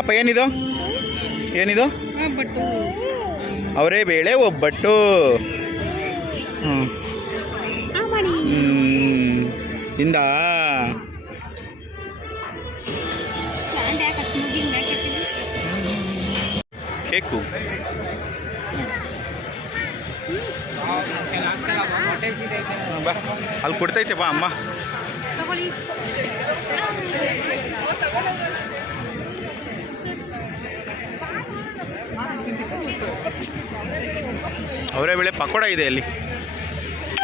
ಅಪ್ಪ ಏನಿದು ಏನಿದು? ಅವರೇ ಬೇಳೆ ಒಬ್ಬಟ್ಟು. ತಿಂದ ಕೇಕು. ಬಾ ಅಲ್ಲಿ ಕೊಡ್ತೈತೆ ಬಾ ಅಮ್ಮ. ಅವರೇ ಬೇಳೆ ಪಕೋಡ ಇದೆ ಅಲ್ಲಿ.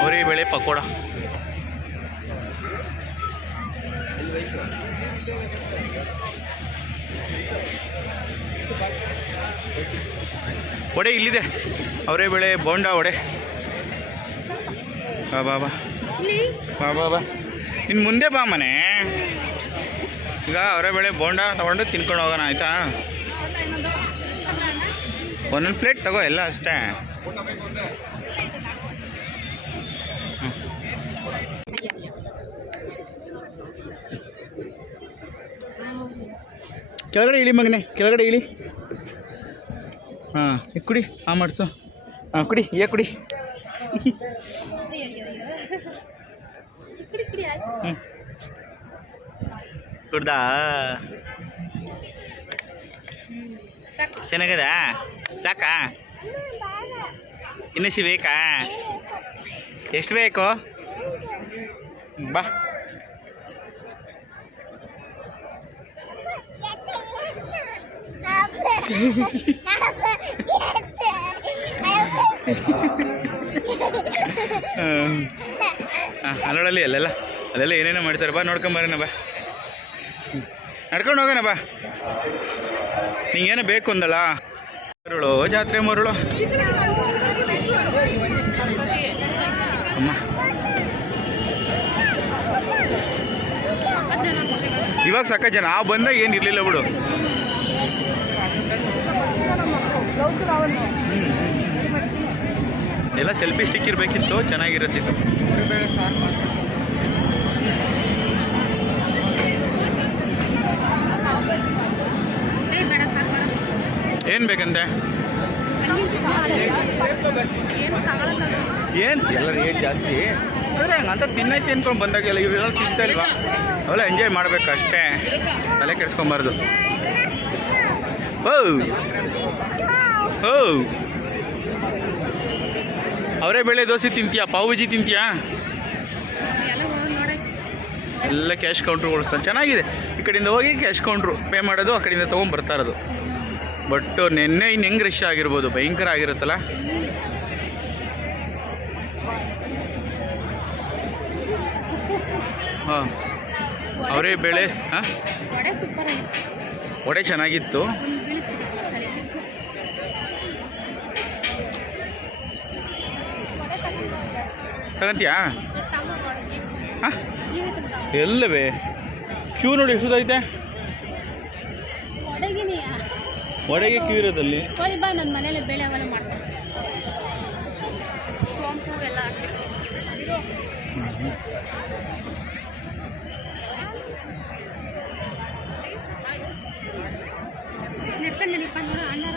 ಅವರೇ ಬೇಳೆ ಪಕೋಡ. ವಡೆ ಇಲ್ಲಿದೆ. ಅವರೇ ಬೇಳೆ ಬೋಂಡ ವಡೆ. ಬಾ ಬಾ ಬಾ ಬಾ ಬಾ ಬಾ ಇನ್ನು ಮುಂದೆ ಬಾ ಮನೆ. ಈಗ ಅವರೇ ಬೇಳೆ ಬೋಂಡ ತೊಗೊಂಡು ತಿನ್ಕೊಂಡು ಹೋಗೋಣ ಆಯಿತಾ? ಒಂದೊಂದು ಪ್ಲೇಟ್ ತಗೋ, ಎಲ್ಲ ಅಷ್ಟೇ. ಕೆಳಗಡೆ ಇಳಿ ಮಗನೆ, ಕೆಳಗಡೆ ಇಳಿ. ಹಾಂ ಈಗ ಕುಡಿ. ಮಾಡಿಸು. ಕುಡಿ, ಕುಡಿ. ಕುಡ್ದಾ? ಚೆನ್ನಾಗದ? ಸಾಕಾ? ಇನ್ನಿಸಿ ಬೇಕಾ? ಎಷ್ಟು ಬೇಕು? ಬಾ. ಅಲ್ಲೊಳಲ್ಲಿ ಅಲ್ಲೆಲ್ಲ ಏನೇನೋ ಮಾಡ್ತಾರೆ. ಬಾ ನೋಡ್ಕೊಂಬರೋಣ. ಬಾ ನಡ್ಕೊಂಡು ಹೋಗೋಣ. ಬಾ ನಿಂಗೇನೋ ಬೇಕು ಅಂದಲ್ಲ. ಮರುಳು ಜಾತ್ರೆ ಮರುಳು ಅಮ್ಮ. ಇವಾಗ ಸಾಕ ಜನ. ಬಂದಾಗ ಏನು ಇರಲಿಲ್ಲ ಬಿಡು. ಎಲ್ಲ ಸೆಲ್ಫಿ ಸ್ಟಿಕ್ ಇರಬೇಕಿತ್ತು, ಚೆನ್ನಾಗಿರುತ್ತಿತ್ತು. ಏನು ಬೇಕಂತೆ? ಏನು ಎಲ್ಲ ರೇಟ್ ಜಾಸ್ತಿ ಆದರೆ ಹಂಗಂತ ತಿನ್ನೈತಿ ಅಂದ್ಕೊಂಡು ಬಂದಾಗೆಲ್ಲ ಇವೆಲ್ಲ ತಿಂತಾ ಇಲ್ವಾ? ಅವೆಲ್ಲ ಎಂಜಾಯ್ ಮಾಡಬೇಕು ಅಷ್ಟೇ, ತಲೆ ಕೆಡಿಸ್ಕೊಬಾರ್ದು. ಅವರೇ ಬೇಳೆ ದೋಸೆ ತಿಂತೀಯಾ? ಪಾವ್ ಬಜ್ಜಿ ತಿಂತೀಯಾ? ಎಲ್ಲ ಕ್ಯಾಶ್ ಕೌಂಟ್ರುಗಳು ಚೆನ್ನಾಗಿದೆ. ಈ ಕಡೆಯಿಂದ ಹೋಗಿ ಕ್ಯಾಶ್ ಕೌಂಟ್ರು ಪೇ ಮಾಡೋದು, ಆ ಕಡೆಯಿಂದ ತೊಗೊಂಡ್ಬರ್ತಾ ಇರೋದು. ಬಟ್ ನೆನ್ನೆ ಇನ್ನು ಹೆಂಗೆ ರಶ್ ಆಗಿರ್ಬೋದು, ಭಯಂಕರ ಆಗಿರುತ್ತಲ್ಲ. ಹಾಂ ಅವರೇ ಬೇಳೆ. ಹಾಂ ವಡೆ ಚೆನ್ನಾಗಿತ್ತು. ತಗಂತೀಯಾ? ಹಾಂ ಎಲ್ಲವೇ ಕ್ಯೂ ನೋಡಿ ಎಷ್ಟೈತೆ. ವಡೆಗೆ ಕ್ಯೂ ಇರೋದಲ್ಲಿ. ನನ್ನ ಮನೇಲಿ ಬೇಳೆ ಅವೆಲ್ಲ ಮಾಡ್ತಾರೆ. ಸೋಂಪು ಎಲ್ಲ ಹಾಕ್ಬೇಕು. ನೆಟ್ಕೊಂಡು ನಡೀಪ ನೋಡ ಅಣ್ಣಾರ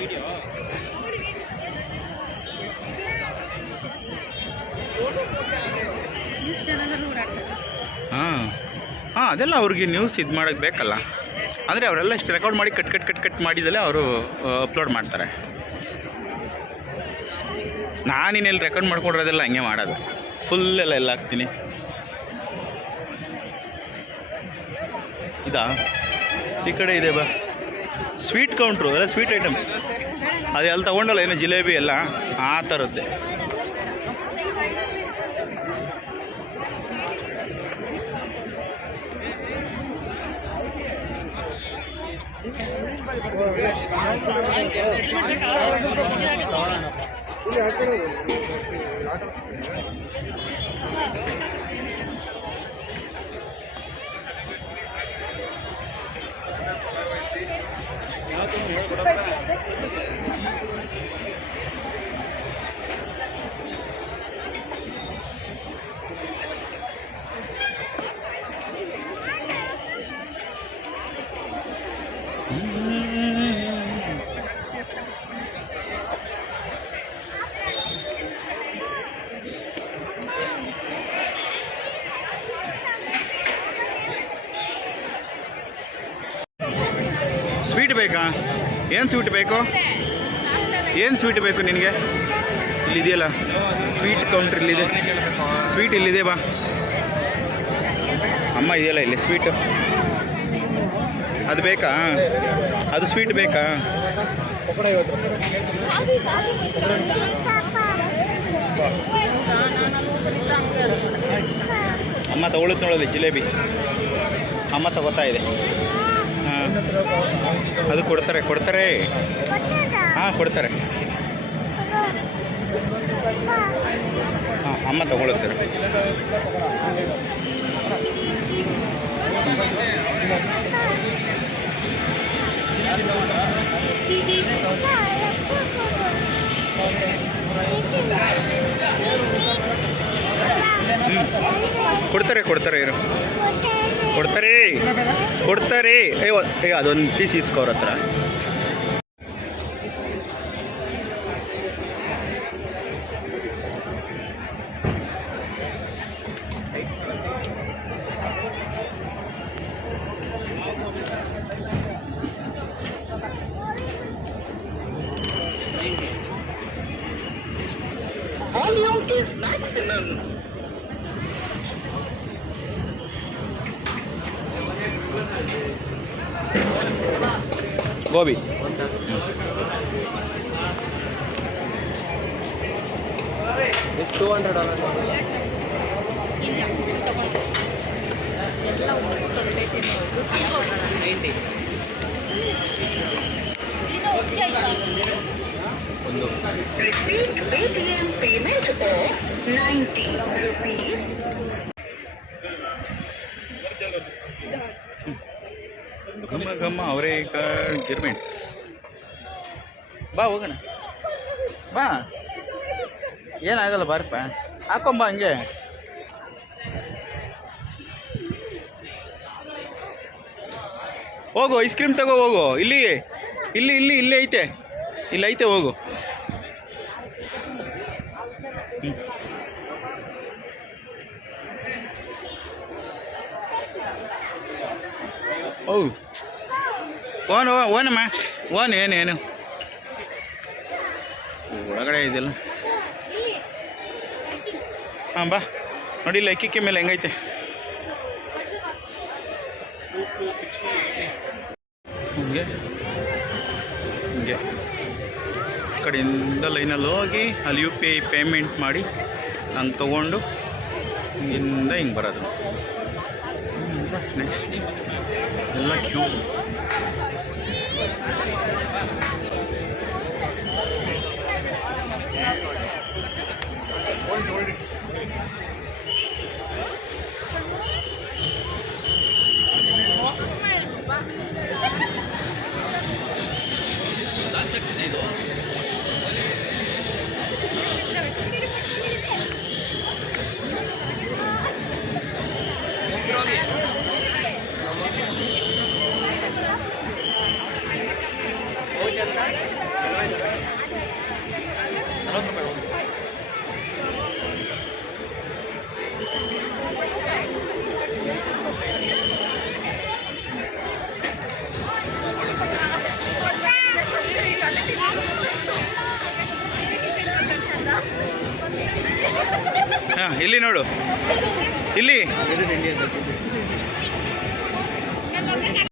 ವಿಡಿಯೋ ನ್ಯೂಸ್ ಚಾನಲ್ ಓಡಾಡ್ತಾರೆ. ಹಾಂ ಅದೆಲ್ಲ ಅವ್ರಿಗೆ ನ್ಯೂಸ್ ಇದು ಮಾಡೋಕ್ಕೆ ಬೇಕಲ್ಲ. ಅಂದರೆ ಅವರೆಲ್ಲ ಇಷ್ಟು ರೆಕಾರ್ಡ್ ಮಾಡಿ ಕಟ್ ಮಾಡಿದಲ್ಲೇ ಅವರು ಅಪ್ಲೋಡ್ ಮಾಡ್ತಾರೆ. ನಾನಿನ್ನೆಲ್ಲಿ ರೆಕಾರ್ಡ್ ಮಾಡ್ಕೊಂಡಿರೋದೆಲ್ಲ ಹಂಗೆ ಮಾಡೋದು. ಫುಲ್ಲೆಲ್ಲ ಹಾಕ್ತೀನಿ. ಇದಾ ಈ ಕಡೆ ಇದೆ ಬಾ. ಸ್ವೀಟ್ ಕೌಂಟ್ರು ಎಲ್ಲ ಸ್ವೀಟ್ ಐಟಮ್. ಅದು ಎಲ್ಲ ತೊಗೊಂಡಲ್ಲ ಏನೋ ಜಿಲೇಬಿ ಎಲ್ಲ ಆ ಥರದ್ದೇ. ಸ್ವೀಟ್ ಬೇಕಾ? ಏನು ಸ್ವೀಟ್ ಬೇಕು? ಏನು ಸ್ವೀಟ್ ಬೇಕು ನಿನಗೆ? ಇಲ್ಲಿದೆಯಲ್ಲ ಸ್ವೀಟ್ ಕೌಂಟ್ರ್, ಇಲ್ಲಿದೆ ಸ್ವೀಟ್, ಇಲ್ಲಿದೆ ಬಾ ಅಮ್ಮ. ಇದೆಯಲ್ಲ ಇಲ್ಲಿ ಸ್ವೀಟು, ಅದು ಬೇಕಾ? ಅದು ಸ್ವೀಟ್ ಬೇಕಾ? ಅಮ್ಮ ತಗೊಳುತ್ತೆ ನೋಡೋದು ಜಿಲೇಬಿ. ಅಮ್ಮ ತಗೋತಾ ಇದೆ. ಹಾಂ, ಅದು ಕೊಡ್ತಾರೆ ಕೊಡ್ತಾರೆ. ಹಾಂ ಕೊಡ್ತಾರೆ. ಹಾಂ, ಅಮ್ಮ ತಗೊಳುತ್ತಾರೆ. ಕೊಡ್ತಾರೆ ಕೊಡ್ತಾರೆ ಇರು, ಕೊಡ್ತಾರೆ ಕೊಡ್ತಾರೆ. ಏ ಅದೊಂದು ಪೀಸ್ ಇಸ್ಕೋ ಅವ್ರ ಹತ್ರ. Volume is maximum. ಗೋಬಿ ಎಷ್ಟು $200 ಇಲ್ಲ ತಗೊಳ್ಳಿ. ಎಲ್ಲ ಒಟ್ಟೊಟ್ಟೈತೆ ನೀವು. 90 ಇದು ಒಟ್ಟೆ ಆಯ್ತಾ? ಒಂದು. Receive Paytm payment of 90 rupees. ಘಮ ಘಮ ಅವರೇ ಗಿರ್ಮೆಂಟ್ಸ್. ಬಾ ಹೋಗೋಣ ಬಾ, ಏನಾಗಲ್ಲ ಬಾರಪ್ಪ, ಹಾಕೊಂಬ ಹಂಗೆ. ಹೋಗು ಐಸ್ ಕ್ರೀಮ್ ತಗೋ ಹೋಗು. ಇಲ್ಲಿ ಇಲ್ಲಿ ಇಲ್ಲಿ ಇಲ್ಲಿ ಐತೆ, ಇಲ್ಲಿ ಐತೆ ಹೋಗು. ಓ ಓನಮ್ಮ ಓನ್ ಏನೇನು ಒಳಗಡೆ ಇದೆಲ್ಲ. ಹಾಂ ಬಾ ನೋಡಿ, ಇಲ್ಲಿ ಅಕ್ಕಿಕ್ಕೆ ಮೇಲೆ ಹೆಂಗೈತೆ. ಹಿಂಗೆ ಹಿಂಗೆ ಆ ಕಡೆಯಿಂದ ಲೈನಲ್ಲಿ ಹೋಗಿ ಅಲ್ಲಿ UPI ಪೇಮೆಂಟ್ ಮಾಡಿ ಹಂಗೆ ತೊಗೊಂಡು ಹಿಂಗಿಂದ ಹಿಂಗೆ ಬರೋದು. ನೆಕ್ಸ್ಟ್ ಎಲ್ಲ ಕ್ಯೂ. ಹಾಂ ಇಲ್ಲಿ ನೋಡು, ಇಲ್ಲಿ